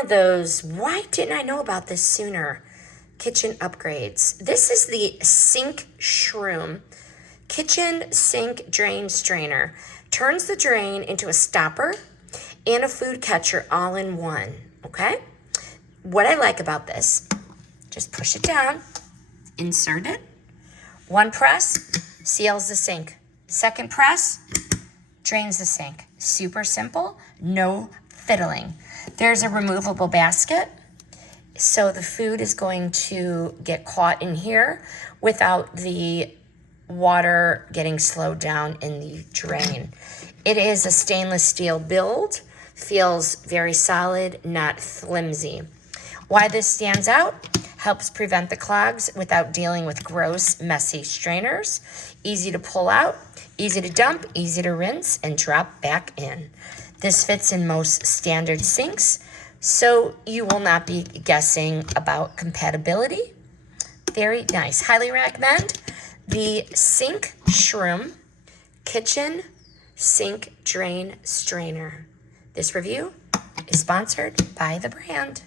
one of those, why didn't I know about this sooner? Kitchen upgrades. This is the SinkShroom kitchen sink drain strainer. Turns the drain into a stopper and a food catcher all in one, okay? What I like about this, just push it down, insert it. One press, seals the sink. Second press, drains the sink. Super simple, no fiddling. There's a removable basket, so the food is going to get caught in here without the water getting slowed down in the drain. It is a stainless steel build, feels very solid, not flimsy. Why this stands out, helps prevent the clogs without dealing with gross, messy strainers. Easy to pull out, easy to dump, easy to rinse and drop back in. This fits in most standard sinks, so you will not be guessing about compatibility. Very nice. Highly recommend the SinkShroom Kitchen Sink Drain Strainer. This review is sponsored by the brand.